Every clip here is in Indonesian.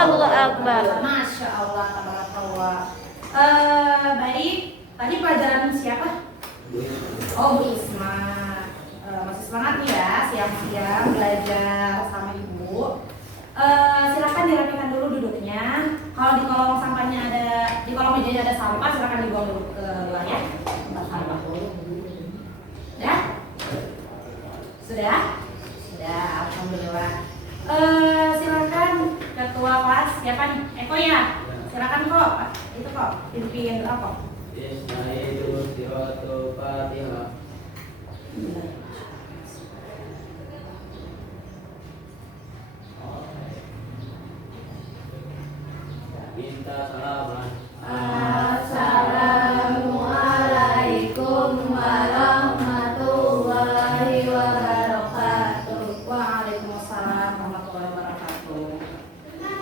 Allahu Akbar. Masya Allah, tabarakallah. Baik, tadi pelajaran siapa? Oh, Bu Isma. Masih semangat nih ya, siang-siang belajar sama Ibu. Silakan dirapikan dulu duduknya. Kalau di kolong sampahnya ada, di kolong mejanya ada sampah, silakan dibuang dulu ke luar ya. Tempat sampah. Sudah? Sudah? Sudah, alhamdulillah. Silakan ketua kelas siapa nih? Eko ya? Silakan kok. Itu kok pimpin apa? Bismillahirrahmanirrahim. Siratul Fatihah. Minta salaman. Assalamualaikum warahmatullahi wabarakatuh. Waalaikumsalam warahmatullahi wabarakatuh.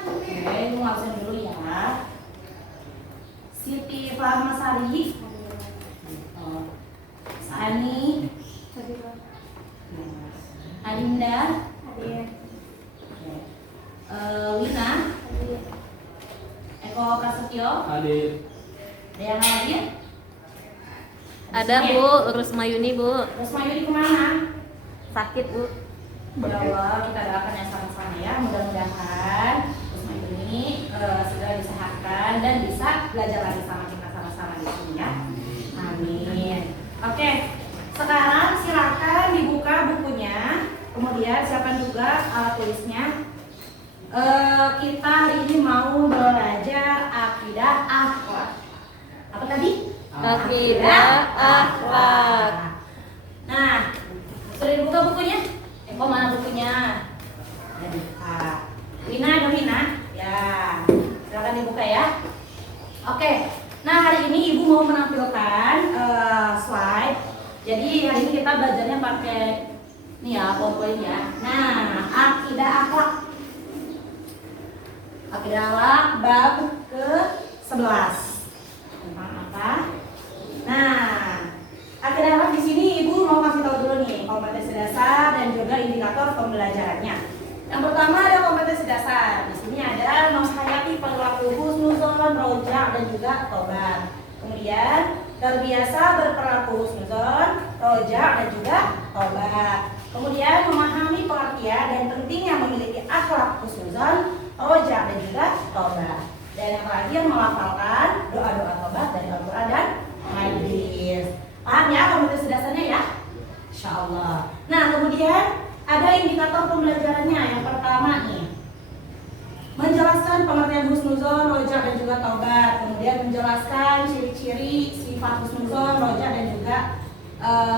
Oke, itu absen dulu ya. Siti Farmasari. Sani. Alinda. Wina. Eko Prasetyo. Hadir. Ada yang lain? Ada Bu, urus Mayuni Bu. Terus Mayuri kemana? Sakit Bu. Ya Allah, kita doakan yang sama-sama ya. Mudah-mudahan Terus Mayuri segera disehatkan dan bisa belajar lagi sama kita sama-sama di sini ya. Amin. Oke, sekarang silakan dibuka bukunya. Kemudian siapkan juga alat tulisnya. Kita hari ini mau belajar akidah akhlak. Apa tadi? Akidah akhlak. Nah, sudah dibuka bukunya? Eko mana bukunya? Ada dibuka. Wina ada Wina? Ya, silakan dibuka ya. Oke. Nah, hari ini Ibu mau menampilkan slide. Jadi hari ini kita belajarnya pakai nih ya, PowerPoint ya. Nah, akidah akhlak. Akidah akhlak bab ke-11. Tentang apa? Nah, akidah akhlak di sini Ibu mau kasih tahu dulu nih kompetensi dasar dan juga indikator pembelajarannya. Yang pertama ada kompetensi dasar. Di sini ada menghayati perilaku husnuzon, rojak dan juga tobat. Kemudian terbiasa berperilaku husnuzon, rojak dan juga tobat. Kemudian memahami pengertian dan pentingnya memiliki akhlak husnuzon, rojak dan juga tobat. Dan yang terakhir melafalkan doa-doa tobat dari Al-Quran dan hadis. Paham ya kompetensi dasarnya ya? Insya Allah. Nah, kemudian ada indikator pembelajarannya. Yang pertama nih, menjelaskan pengertian husnuzon, rojak dan juga tobat. Kemudian menjelaskan ciri-ciri sifat husnuzon, rojak dan juga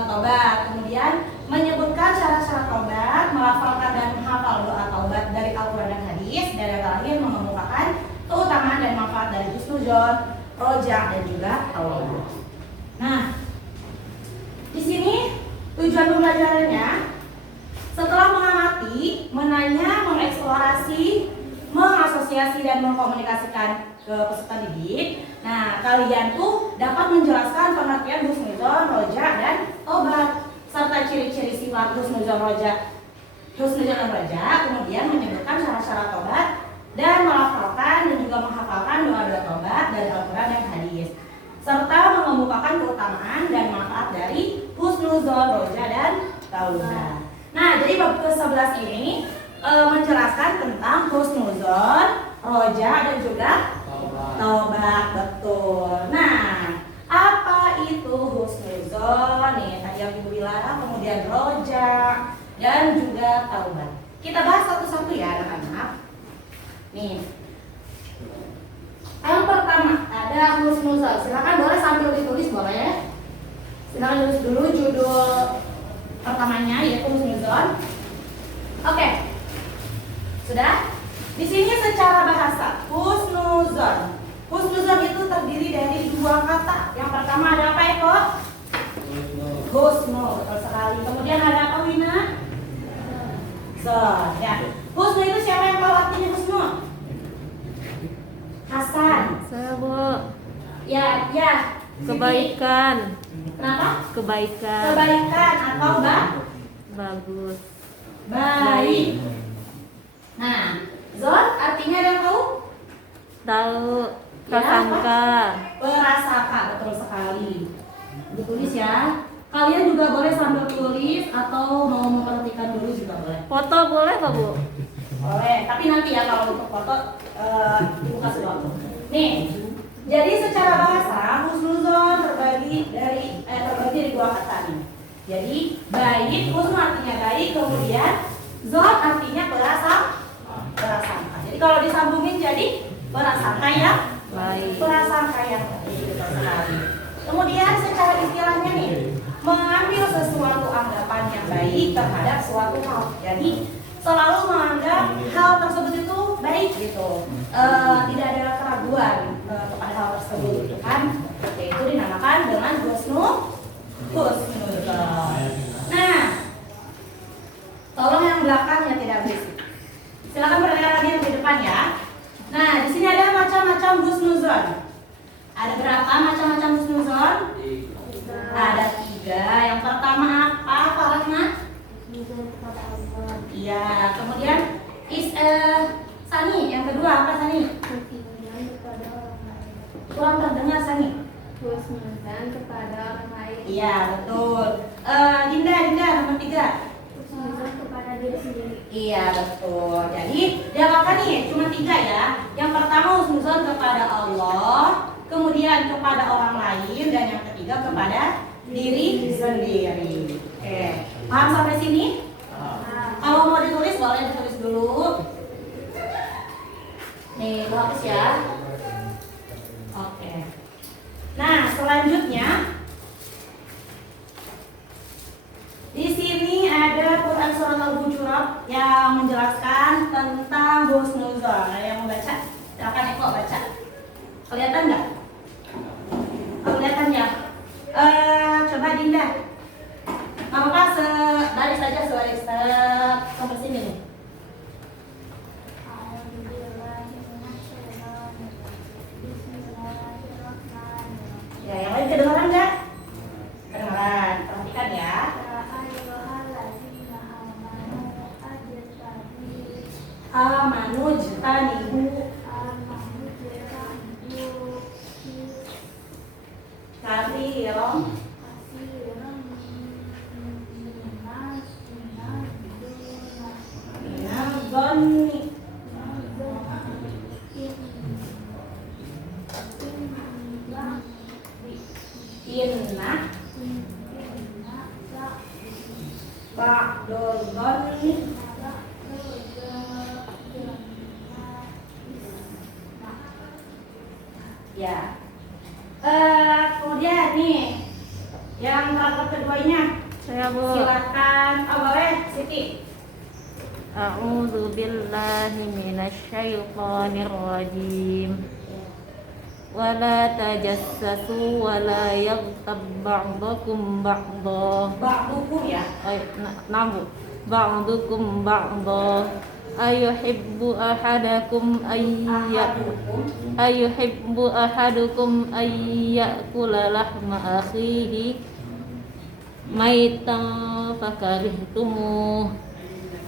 tobat. Kemudian menyebutkan syarat-syarat tobat, melafalkan dan menghafal doa tobat dari Al-Quran dan hadis. Dan yang terakhir mengemukakan keutamaan dan manfaat dari husnuzon, rojak dan juga tobat. Nah, di sini tujuan pembelajarannya setelah mengamati, menanya, mengeksplorasi, mengasosiasi dan mengkomunikasikan ke peserta didik. Nah, kalian tuh dapat menjelaskan pengertian husnuzon, rojak dan tobat serta ciri-ciri sifat husnuzon, rojak, dan rojak. Kemudian menyebutkan syarat-syarat tobat dan melafalkan dan juga menghafalkan doa-doa tobat dari Al-Quran dan hadis, serta mengemukakan keutamaan dan manfaat dari husnuzon, rojak dan tobat. Nah, jadi bab ke-11 ini menjelaskan tentang husnuzon, rojak dan juga tobat. Betul. Nah, apa itu husnuzon? Nih, tadi yang Ibu bilang, kemudian rojak dan juga tobat. Kita bahas satu-satu ya, anak-anak. Nih. Yang pertama ada husnuzon. Silakan boleh sambil ditulis boleh. Silakan tulis dulu judul pertamanya yaitu husnuzon. Oke. Sudah? Di sini secara bahasa husnuzon. Husnuzon itu terdiri dari dua kata. Yang pertama ada apa Eko? Husnu, betul sekali. Kemudian ada apa Wina? Zon. Ya. Husnu itu siapa yang tahu artinya husnu? Hasan. Saya Bu. Ya. Kebaikan. Kenapa? Kebaikan. Kebaikan atau Bagus. baik. Nah, Zon artinya ada yang tahu? Tahu. Ya, Prasangka. Prasangka, betul sekali. Ditulis ya. Kalian juga boleh sambil tulis atau mau memperhatikan dulu juga boleh. Foto boleh nggak Bu? Boleh, tapi nanti ya kalau untuk foto Ibu kasih waktu. Nih, jadi secara bahasa husnuzon terbagi dari dua kata nih. Jadi baik, husnul artinya baik, kemudian zon artinya prasangka. Jadi kalau disambungin jadi prasangka ya. Baik. Prasangka yang baik, betul sekali. Kemudian secara istilahnya nih, mengambil sesuatu anggapan yang baik terhadap suatu hal. Jadi selalu menganggap hal tersebut itu baik gitu. Tidak ada keraguan kepada hal tersebut gitu kan. Itu dinamakan dengan husnuzon. Nah, tolong yang belakangnya tidak berisik. Silakan berdengar lagi yang di depan ya. Nah, di sini ada macam-macam husnuzon. Ada berapa macam-macam husnuzon? Ada 3. Yang pertama apa, Pak Rahmat? Iya. Kemudian Sani. Yang kedua apa Sani? Kurang terdengar Sani. Husnuzan kepada orang lain. Iya betul. Dinda nomor 3. Husnuzan kepada diri sendiri. Iya betul. Jadi diapakan nih? Cuma 3 ya. Yang pertama husnuzon kepada Allah, kemudian kepada orang lain, dan yang ketiga kepada diri sendiri. Oke, paham sampai sini? Kalau mau ditulis boleh ditulis dulu. Nih, hapus ya. Oke. Nah, selanjutnya di sini ada Quran surat Al-Hujurat yang menjelaskan tentang husnuzon. Ada yang mau baca? Silakan Eko baca. Kelihatan nggak? Kelihatan ya? Coba Dinda. Apa sebaris saja sebaris sampai sini nih. Ya, yang lain kedengaran nggak? Kedengaran. Perhatikan ya. Amanu jtanibu katsiran minadh dhanni. Inna ba'dul dhanni ya. Kemudian nih yang paragraf keduanya, Saya Bu. silakan. Boleh Siti. A'udzu billahi minasyaitonir rajim. Wala tajassasu wala yaghtab ba'dukum ba'dha. Ba'dukum ya. Na'am. Ba'dukum ba'dha. Ayuhibbu ahadukum ayyakula lahma akhihi maitan fakarihtumuh.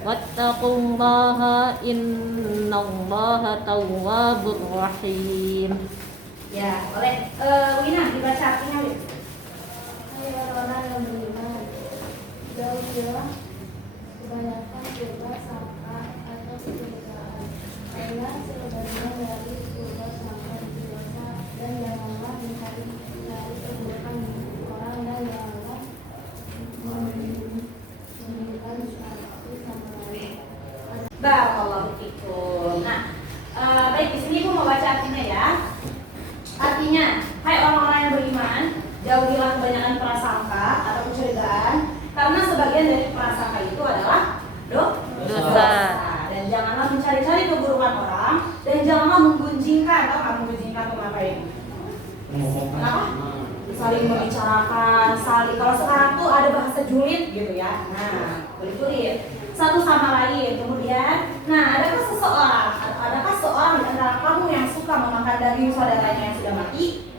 Wattaqullaha innallaha tawwabur rahim. Ya, boleh. Wina dibaca artinya, Win. Hai orang-orang yang beriman, jauhilah kebanyakan dosa sangka atau kecurigaan. Karena sebagian dari dosa sangka itu dosa, dan janganlah mencari keburukan orang, dan janganlah menyembunyikan satu sama lain. Barakallahu fikum. Nah, baik, di sini Ibu mau baca artinya ya. Artinya, hai orang-orang yang beriman, jauhilah kebanyakan prasangka atau kecurigaan, karena sebagian dari prasangka itu adalah dosa. Dan janganlah mencari-cari keburukan orang, dan janganlah menggunjingkan. Atau nggak menggunjingkan itu ngapain? Kenapa? Saling membicarakan, saling. Kalau sekarang tuh ada bahasa julid gitu ya. Nah, julid satu sama lain. Kemudian, nah, adakah seorang di antara kamu yang suka memakan daging saudaranya yang sudah mati?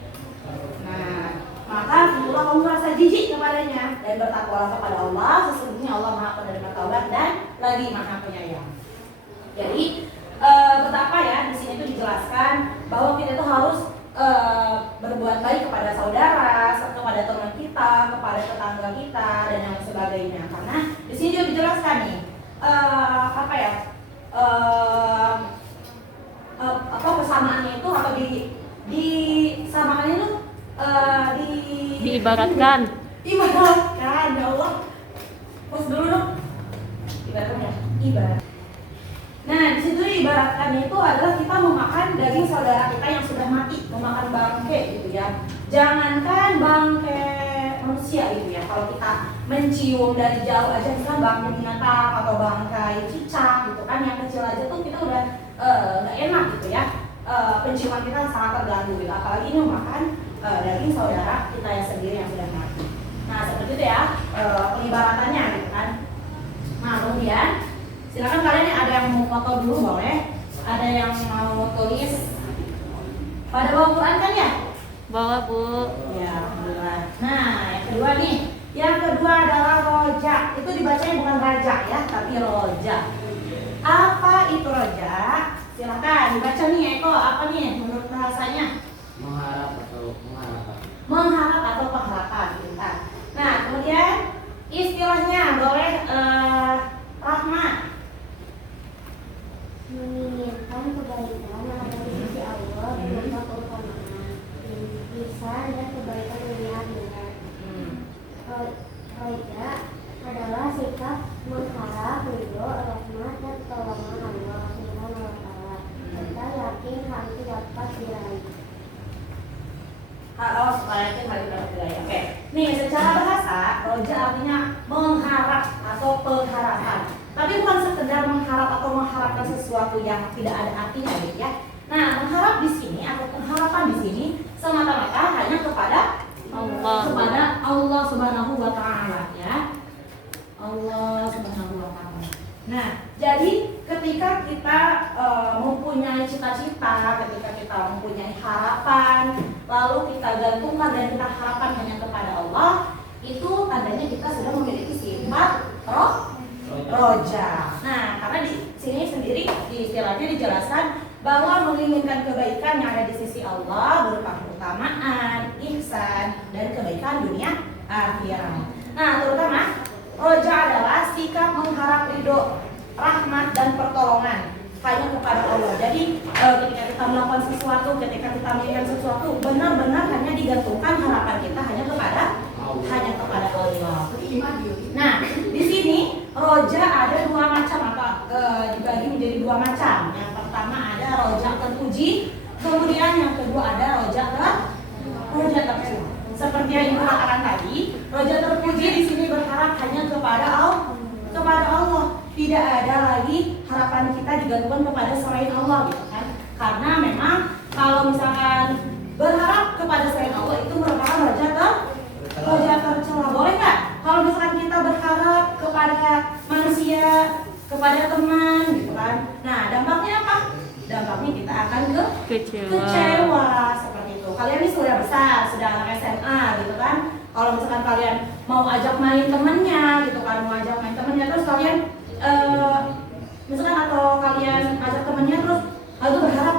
Nah, maka tentulah kamu merasa jijik kepadanya dan bertakwalah kepada Allah. Sesungguhnya Allah Maha Penerima Taubat dan lagi Maha Penyayang. Jadi betapa ya di sini itu dijelaskan bahwa kita itu harus berbuat baik kepada saudara, kepada teman kita, kepada tetangga kita dan yang sebagainya. Karena di sini juga dijelaskan nih persamaannya itu atau disamaannya itu Diibaratkan. ya Allah. Pause dulu dong. Ibaratnya ibarat. Nah, di situ ibaratkan itu adalah kita memakan daging saudara kita yang sudah mati, memakan bangke gitu ya. Jangankan bangke manusia gitu ya. Kalau kita mencium dari jauh aja misalnya bangke binatang atau bangkai cicak gitu kan, yang kecil aja tuh kita udah nggak enak gitu ya. Penciuman kita sangat terganggu gitu. Apalagi ini memakan daging saudara kita yang sendiri yang sudah mati. Nah, seperti itu ya pengibaratannya gitu kan. Nah, kemudian silakan kalian yang ada yang mau foto dulu boleh, ada yang mau tulis. Pada bawa Quran kan ya? Bawa Bu. Ya, alhamdulillah. Nah, yang kedua nih, yang kedua adalah roja. Itu dibacanya bukan raja ya, tapi roja. Apa itu roja? Silakan dibaca nih Eko. Apa nih menurut bahasanya? Mengharap atau mengharapkan. Mengharap atau pengharapan kita. Nah, kemudian istilahnya boleh rahmat. menginginkan kebaikan yang ada di sisi Allah berupa keutamaan, ihsan dan kebaikan dunia akhirat. Roja adalah sikap mengharap ridho, rahmat dan pertolongan Allah Subhanahu wa taala. Kita yakin hal itu dapat diraih. Oh, supaya yakin hal itu dapat diraih. Oke. Nih, secara bahasa roja artinya mengharap atau pengharapan. Tapi bukan sekedar mengharap atau mengharapkan sesuatu yang tidak ada artinya gitu ya. Nah, mengharap di sini atau pengharapan di sini semata-mata hanya kepada Allah Subhanahu wa taala ya. Allah Subhanahu wa taala. Nah, jadi ketika kita mempunyai cita-cita, ketika kita mempunyai harapan, lalu kita gantungkan dan kita harapkan hanya kepada Allah, itu tandanya kita sudah memiliki sifat roja. Nah, karena di sini sendiri di istilahnya dijelaskan bahwa menginginkan kebaikan yang ada di sisi Allah berupa keutamaan, ihsan, dan kebaikan dunia akhirat. Nah, terutama roja adalah sikap mengharap ridho, rahmat, dan pertolongan hanya kepada Allah. Jadi ketika kita melakukan sesuatu, ketika kita menginginkan sesuatu, benar-benar hanya digantungkan harapan kita hanya kepada Allah. Nah, di sini roja ada dua macam atau dibagi menjadi dua macam. Yang pertama ada roja terpuji, kemudian yang kedua ada roja terpuji. Seperti yang Ibu katakan tadi, roja terpuji di sini berharap hanya kepada Allah. Tidak ada lagi harapan kita digantungkan kepada selain Allah gitu kan. Karena memang kalau misalkan berharap kepada selain Allah itu merupakan roja tercela. Boleh nggak? Kalau misalkan kita berharap kepada manusia, kepada teman gitu kan. Nah, dampaknya apa? Dampaknya kita akan kecewa seperti itu. Kalian ini sudah besar, sudah anak SMA gitu kan. Kalau misalkan kalian mau ajak main temennya gitu kan, terus kalian misalkan atau kalian ajak temennya terus lalu berharap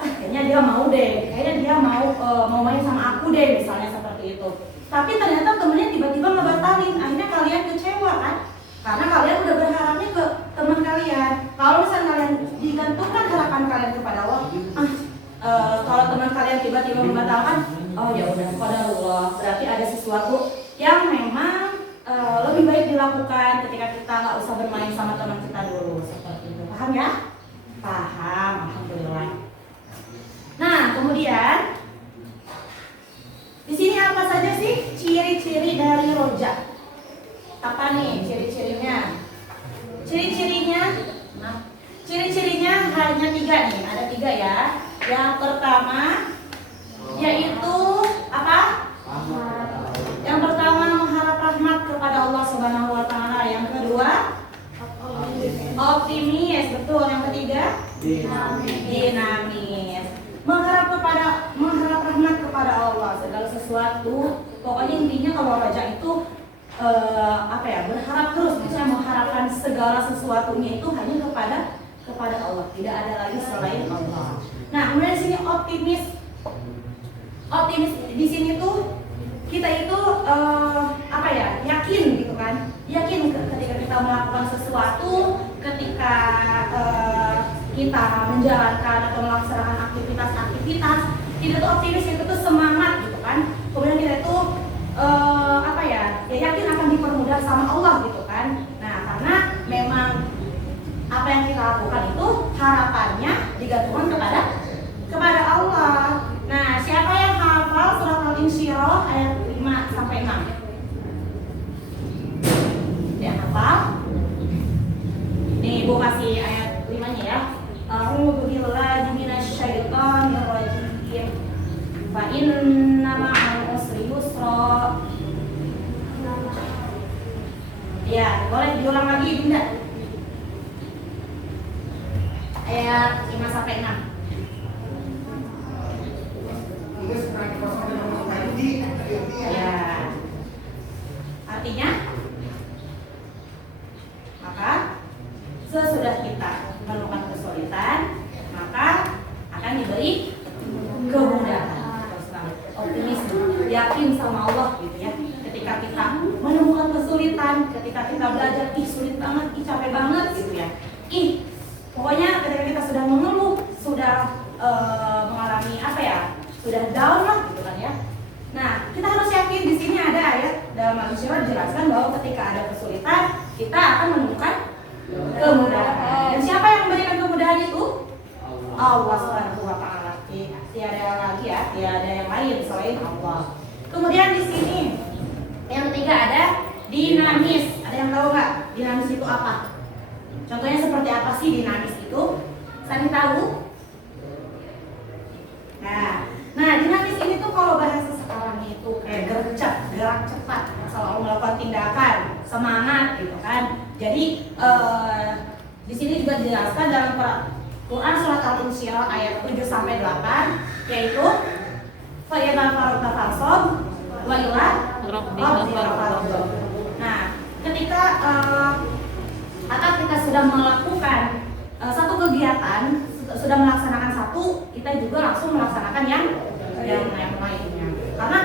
kayaknya dia mau deh, kayaknya dia mau main sama aku deh misalnya seperti itu. Tapi ternyata temennya tiba-tiba ngebatalin, akhirnya kalian kecewa kan? Karena kalian udah berharapnya ke teman kalian. Kalau misalnya kalian digantungkan harapan kalian kepada Allah, kalau teman kalian tiba-tiba membatalkan, oh ya udah qadarullah, berarti ada sesuatu yang memang lebih baik dilakukan ketika kita nggak usah bermain sama teman kita dulu seperti itu. Paham ya? Paham, alhamdulillah. Nah, kemudian di sini apa saja sih ciri-ciri dari roja? Apa nih ciri-cirinya? Ciri-cirinya hanya 3 nih, ada 3 ya. Yang pertama yaitu apa? Yang pertama mengharap rahmat kepada Allah Subhanahu wa taala. Yang kedua optimis, betul. Yang ketiga dinamis. Mengharap rahmat kepada Allah segala sesuatu. Pokoknya intinya kalau roja itu berharap terus, misalnya mengharapkan segala sesuatunya itu hanya kepada kepada Allah, tidak ada lagi selain Allah. Nah, kemudian di sini optimis. Optimis di sini tuh kita itu yakin gitu kan, yakin ketika kita melakukan sesuatu, ketika kita menjalankan atau melaksanakan aktivitas, kita tuh optimis, itu tuh semangat gitu kan. Kemudian kita itu yakin akan dipermudah sama Allah gitu kan. Nah, karena memang apa yang kita lakukan itu harapannya digantungkan kepada Allah. Nah, siapa yang hafal surat Al-Insyirah ayat 5 sampai 6? Ya, hafal? Nih, Ibu kasih ayat 5-nya ya. A'udzu billahi minasyaitonir rajim. Fa inna ma'al usri yusra. Ya, boleh diulang lagi, Bunda. Ayat 5 sampai 6. Ya. Artinya maka sesudah kita menemukan kesulitan, maka akan diberi kemudahan. Optimis, yakin sama Allah gitu ya. Ketika kita menemukan kesulitan, ketika kita belajar, sulit banget, capek banget gitu ya. Pokoknya ketika kita sudah mengeluh, sudah mengalami sudah down lah gitu kan ya. Nah, kita harus yakin di sini ada ayat dalam Al-Insyirah dijelaskan bahwa ketika ada kesulitan, kita akan menemukan kemudahan. Dan siapa yang memberikan kemudahan itu? Allah Subhanahu wa taala. Tiada lagi ya, tiada yang lain selain Allah. Kemudian di sini yang ketiga ada dinamis. Ada yang tahu nggak dinamis itu apa? Contohnya seperti apa sih dinamis itu? Saling tahu? Nah, dinamis ini tuh kalau bahasa sekarang itu kayak gercep, gerak cepat, selalu melakukan tindakan, semangat gitu kan. Jadi di sini juga dijelaskan dalam Quran surat Al-Insyirah ayat 7 sampai 8, yaitu fa idza faragta fansab wa ila rabbika farghab. Nah, ketika kita sudah melakukan satu kegiatan, sudah melaksanakan satu, kita juga langsung melaksanakan yang lainnya. Karena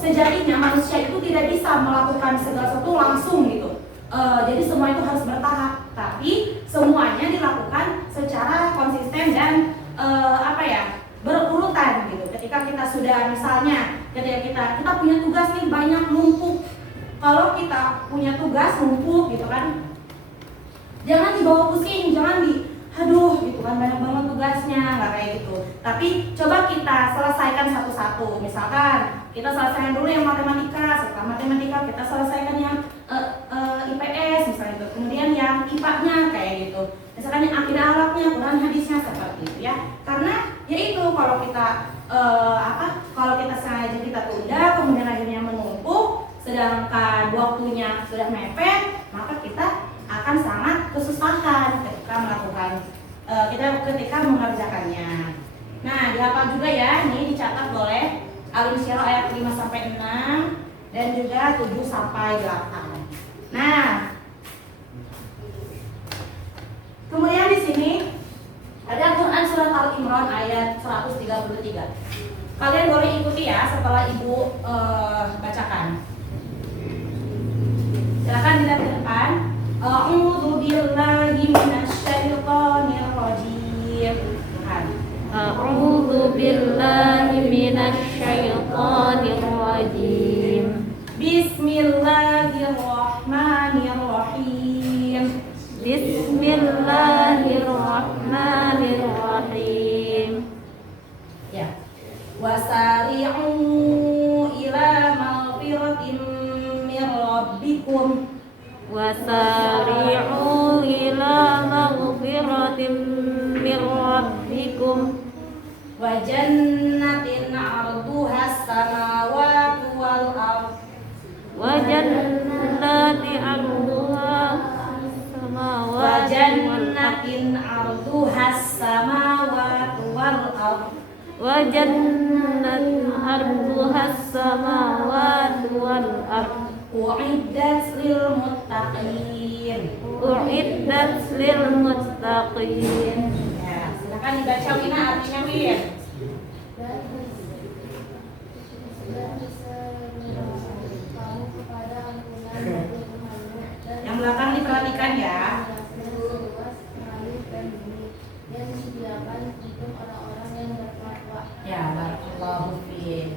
sejatinya manusia itu tidak bisa melakukan segala sesuatu langsung gitu. Jadi semua itu harus bertahap, tapi semuanya dilakukan secara konsisten dan berurutan gitu. Ketika kita sudah misalnya, ketika kita punya tugas nih banyak numpuk. Kalau kita punya tugas numpuk gitu kan, jangan dibawa pusing, jangan gitu kan, banyak banget tugasnya, nggak kayak gitu. Tapi coba kita selesaikan satu-satu. Misalkan kita selesaikan dulu yang matematika, setelah matematika kita selesaikan yang IPS misalnya itu, kemudian yang IPA-nya kayak gitu. Misalkan yang akidah Arabnya, Quran hadisnya seperti itu ya. Karena yaitu kalau kita kalau kita sengaja kita tunda, kemudian akhirnya menumpuk, sedangkan waktunya sudah mepet, maka kita akan sangat kesusahan ketika melakukan ketika mengerjakannya. Nah, dihafal juga ya, ini dicatat boleh Al-Insyirah ayat 5 sampai 6 dan juga 7 sampai 8. Nah, kemudian di sini ada Quran surat Al-Imran ayat 133. Kalian boleh ikuti ya setelah Ibu bacakan. Silakan dilihat ke depan. A'udzu billahi minasyaitonir rajim. A'udzu billahi minasyaitonir rajim. Bismillahirrahmanirrahim. Bismillahirrahmanirrahim. Ya. Wasari'u ila maghfiratin min rabbikum. Wasari'u ila maghfiratin min rabbikum Wa jannatin 'arduhas samawati wal ardh. wa jannati 'arduha samawati Wa jannatin 'arduhas samawati wal ardh. wa jannatin 'arduha samawati wal ardh Uiddat lil muttaqin. Uiddat lil muttaqin. Ya, silakan dibaca Wina artinya Win. Dan diserukan kamu kepada ampunan dari Tuhanmu dan Yang belakang diperhatikan ya. luas langit dan bumi dan disediakan untuk orang-orang yang bertakwa. Ya, barakallahu fiik.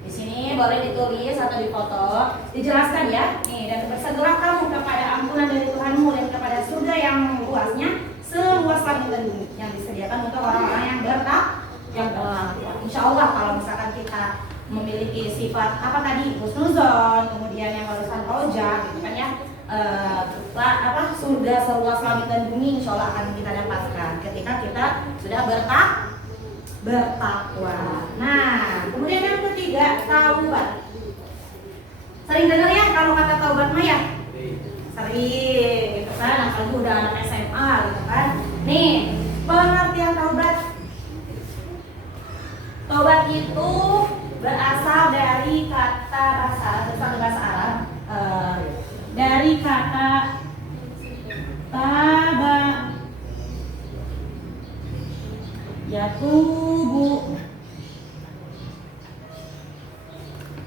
Di sini boleh ditulis atau difoto, dijelaskan ya. Nih, dan bersegera kamu kepada ampunan dari Tuhanmu dan kepada surga yang luasnya seluas langit dan bumi yang disediakan untuk orang-orang yang bertakwa. Insya Allah kalau misalkan kita memiliki sifat apa tadi husnuzon, kemudian yang barusan roja, gitu kan ya, surga seluas langit dan bumi insya Allah akan kita dapatkan ketika kita sudah bertakwa. Nah, kemudian yang ketiga, taubat. Sering dengar ya kalau kata taubat mah ya? Sering, gitu kan? Apalagi udah anak SMA, gitu kan? Nih, pengertian taubat. Taubat itu berasal dari kata bahasa Arab, dari kata taba yatubu,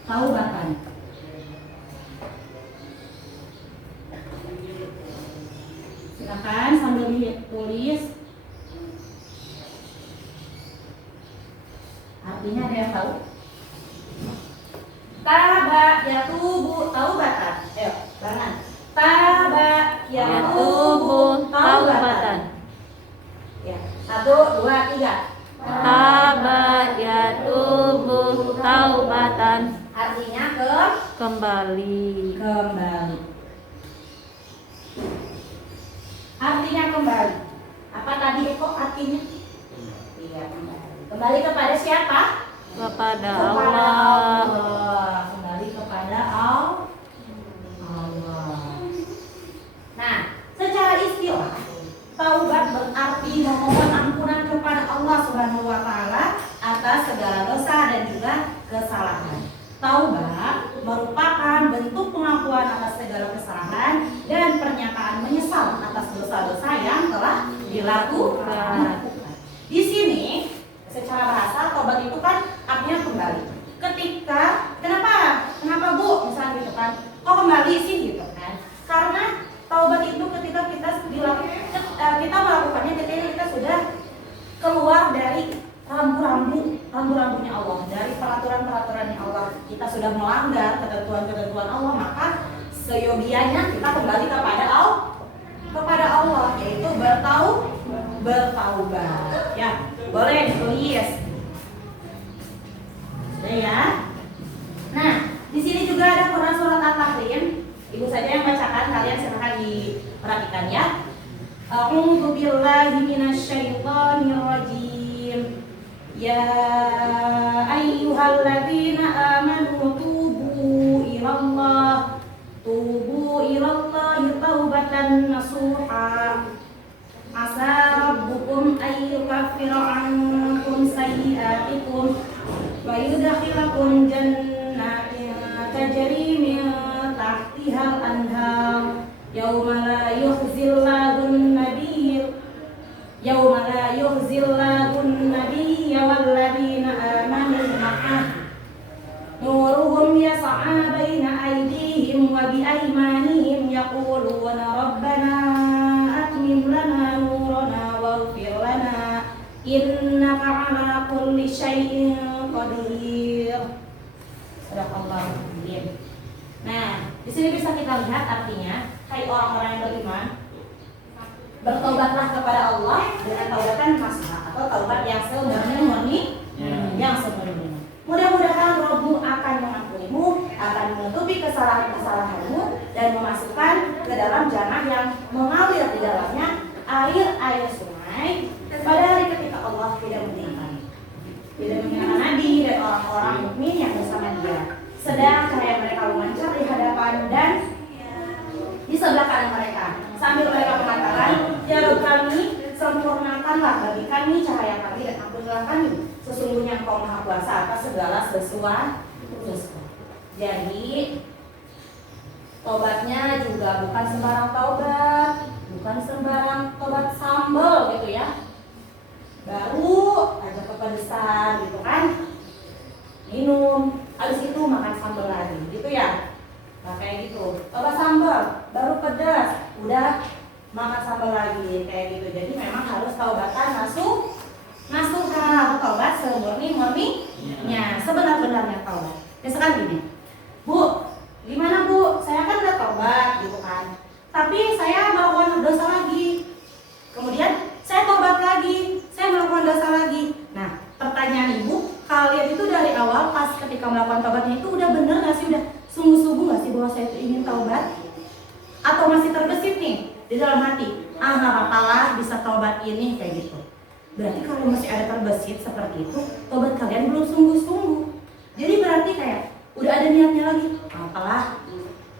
taubatan. Silakan sambil ditulis. Artinya ada yang tahu? Taba yatubu taubatan. Ayo, barengan. Taba yatubu taubatan. Ya, 1, 2, 3. Taba yatubu taubatan. Artinya Kembali. Artinya kembali. Apa tadi kok artinya? Iya, kembali. Kembali kepada siapa? Kepada Kepada Allah. Allah. Kembali kepada Allah. Nah, secara istilah taubat berarti memohon ampunan kepada Allah Subhanahu wa taala atas segala dosa dan juga kesalahan. Taubat merupakan bentuk pengakuan atas segala kesalahan dan pernyataan menyesal atas dosa-dosa yang telah dilakukan. Di sini secara bahasa taubat itu kan artinya kembali. Kenapa Bu misalnya gitu kan? Kok kembali sih gitu kan? Karena taubat itu ketika kita melakukannya ketika kita sudah keluar dari rambu-rambunya Allah, dari peraturan-peraturannya Allah. Kita sudah melanggar ketentuan-ketentuan Allah, maka seyogianya kita kembali kepada Allah, yaitu bertaubat. Ya, boleh ditulis. Sudah ya. Nah, di sini juga ada Quran surat At-Tahrim. Ibu saja yang bacakan, kalian silakan diperhatikan ya. A'udzu billahi minasyaitonir rajim. Ya ayyuhalladzina amanu tubu ilallah taubatan nasuha. Asa rabbukum ayyukaffira ankum sayyi'atikum wa yudkhilakum jannatin tajri min tahtihal anhar yauma la yukhzillahun nabiyya walladzina amanu ma'ah nuruhum yas'a baina aydihim wa bi aymanihim yaquluna rabbana atmim lana nurana waghfir lana innaka ala kulli syai'in qadir. Sadaqallahu adzim. Nah, di sini bisa kita lihat artinya, hai orang-orang yang beriman, bertobatlah kepada Allah dengan taubatan nasuha atau taubat yang semurni, yang semurni. Mudah-mudahan Rabbu akan mengampunimu, akan menutupi kesalahan-kesalahanmu dan memasukkan ke dalam jannah yang mengalir di dalamnya air sungai pada hari ketika Allah tidak meninggalkan Nabi dan orang-orang mukmin yang bersama Dia. Sedang cahaya mereka memancar di hadapan dan di sebelah kanan mereka, sambil mereka mengatakan, ya Rabb kami, sempurnakanlah bagi kami cahaya kami dan ampunilah kami. Sesungguhnya Engkau Maha Kuasa atas segala sesuatu. Jadi Tobatnya juga bukan sembarang taubat, bukan sembarang tobat sambal gitu ya. Baru aja kepedesan gitu kan, minum, habis itu makan sambal lagi gitu ya. Nah kayak gitu, tobat sambal, baru pedas, udah makan sambal lagi kayak gitu. Jadi memang harus taubatan nasuha, taubat semurni-murninya, sebenar-benarnya taubat. Misalkan gini, Bu, gimana Bu? Saya kan udah taubat gitu kan, tapi saya melakukan dosa lagi. Kemudian saya taubat lagi, saya melakukan dosa lagi. Nah, pertanyaan Ibu, kalian itu dari awal pas ketika melakukan taubatnya itu udah bener nggak sih, udah sungguh-sungguh nggak sih bahwa saya itu ingin taubat? Atau masih terbesit nih di dalam hati? Ah, nggak apa-apalah, bisa taubat ini kayak gitu. Berarti kalau masih ada terbesit seperti itu, taubat kalian belum sungguh-sungguh. Jadi berarti kayak udah ada niatnya lagi, apalah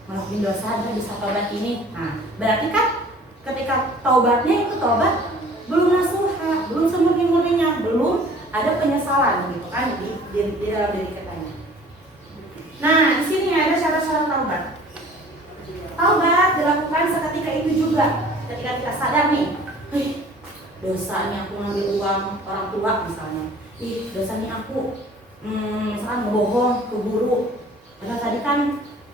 ngelakuin dosa udah bisa taubat ini. Nah, berarti kan ketika taubatnya itu taubat belum nasuha, belum semurni-murninya, belum ada penyesalan gitu kan di dalam diri kitanya. Nah, di sini ada syarat-syarat taubat. Taubat dilakukan seketika itu juga, ketika kita sadar nih, dosanya aku ngambil uang orang tua misalnya, dosanya aku misalkan ngebohong ke guru, padahal tadi kan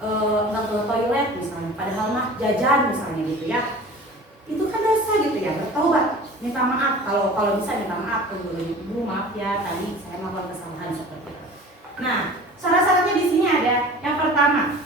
nggak ke toilet misalnya, padahal mah jajan misalnya gitu ya. Itu kan dosa gitu ya, bertaubat, minta maaf, kalau bisa minta maaf ke guru, Ibu maaf ya tadi saya melakukan kesalahan seperti itu. Nah, syarat-syaratnya di sini ada. Yang pertama,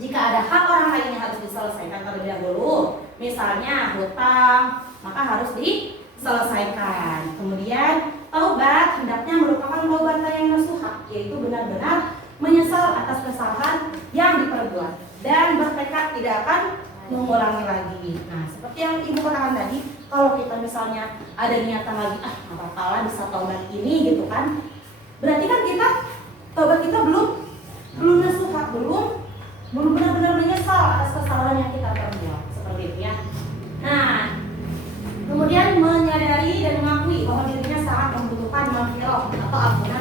jika ada hak orang lain yang harus diselesaikan terlebih dahulu, misalnya hutang, maka harus diselesaikan. Kemudian taubat hendaknya merupakan taubatan yang nasuha, yaitu benar-benar menyesal atas kesalahan yang diperbuat dan bertekad tidak akan mengulangi lagi. Nah, seperti yang Ibu katakan tadi, kalau kita misalnya ada niatan lagi, nggak apa-apa bisa taubat ini gitu kan, berarti kan kita taubat kita belum nasuha, belum benar-benar menyesal atas kesalahan yang kita perbuat, seperti itu ya. Nah, kemudian menyadari dan mengakui bahwa dirinya sangat membutuhkan maghfirah atau ampunan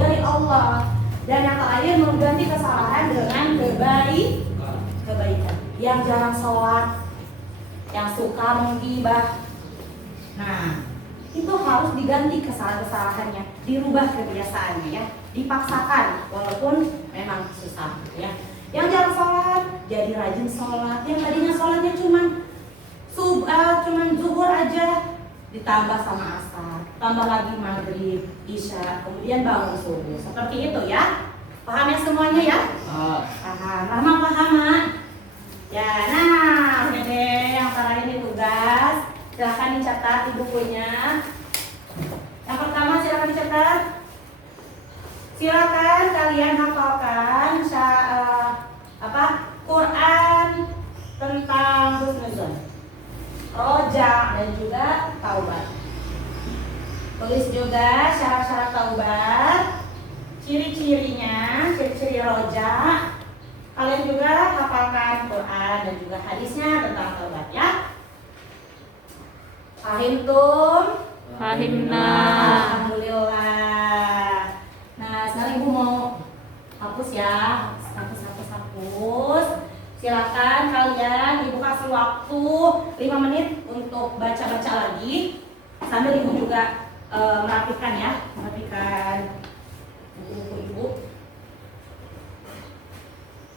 dari Allah. Dan yang terakhir, mengganti kesalahan dengan kebaikan. Yang jarang sholat, yang suka menggibah, nah itu harus diganti kesalahan-kesalahannya, dirubah kebiasaannya ya, dipaksakan walaupun memang susah gitu ya. Yang jarang sholat jadi rajin sholat, yang tadinya sholatnya cuman zuhur aja ditambah sama asar, tambah lagi maghrib, isya, kemudian bangun subuh, seperti itu ya. Paham ya semuanya ya? Paham, Rahma paham Mak? Ya, nah oke deh, yang terakhir ini tugas, silahkan dicatat di bukunya. Yang pertama silahkan dicatat. Silakan kalian hafalkan Quran tentang husnuzon, roja dan juga taubat. Tulis juga syarat-syarat taubat, ciri-cirinya, ciri-ciri roja. Kalian juga hafalkan Quran dan juga hadisnya tentang taubat ya. Fahimtum? Fahimna. Alhamdulillah. Nah, sekarang Ibu mau hapus ya, hapus. Silakan kalian, Ibu kasih waktu 5 menit untuk baca-baca lagi. Sambil Ibu juga merapikan buku-buku Ibu.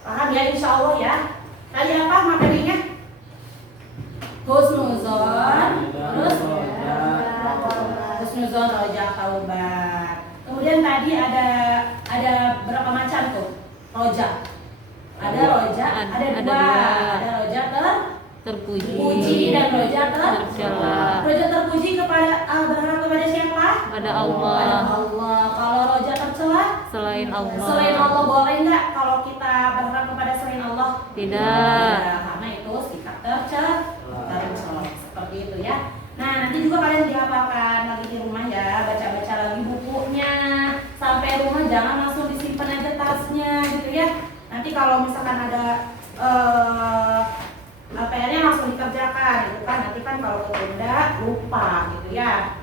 Paham ya, insya Allah ya. Tadi apa materinya? Husnuzon, terus husnuzon, roja, taubat. Kemudian tadi ada berapa macam tuh roja? Ada roja, ada dua. Ada roja terpuji dan roja tercela. Roja terpuji berharap kepada siapa? Pada Allah. Pada Allah. Kalau roja tercela? Selain Allah. Selain Allah boleh nggak kalau kita berharap kepada selain Allah? Tidak. Karena itu sikap tercela. Seperti itu ya. Nah, nanti juga kalian dihafalkan lagi di rumah ya, baca-baca lagi bukunya. Sampai rumah jangan langsung disimpan aja tasnya gitu ya. Nanti kalau misalkan ada PR-nya langsung dikerjakan gitu kan. Nanti kan kalau ketunda lupa gitu ya.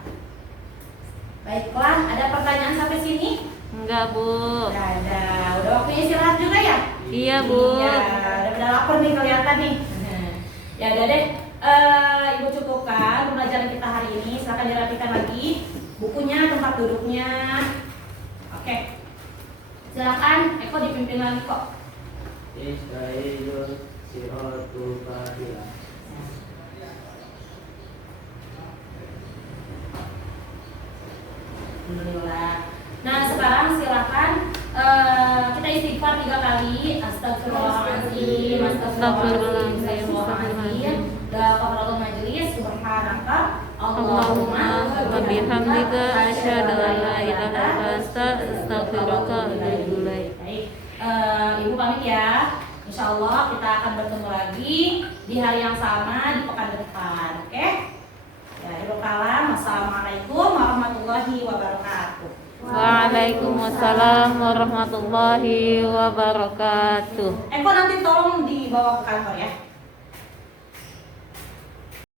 Baiklah, ada pertanyaan sampai sini? Enggak, Bu. Udah ada. Udah waktunya istirahat juga ya? Iya, Bu. Iya. nih kelihatan nih. Ya udah deh, Ibu cukupkan pembelajaran kita hari ini. Silakan dirapikan lagi bukunya, tempat duduknya. Oke, silakan Eko dipimpin lagi kok. Istailul siratul fatilah. Alhamdulillah. Nah sekarang silakan kita istighfar 3 kali. Astagfirullahaladzim, astagfirullahaladzim, astagfirullahaladzim. La kafaratul majlis, subhanaka Allahumma wa bihamdika asyhadu an la ilaha illa anta astaghfiruka wa atubu ilaik. Baik, Ibu pamit ya. Insya Allah kita akan bertemu lagi di hari yang sama di pekan depan. Oke? Ya, Ibu kalam. Wassalamualaikum warahmatullahi wabarakatuh. Waalaikumsalam warahmatullahi wabarakatuh. Eko nanti tolong dibawa ke kantor ya.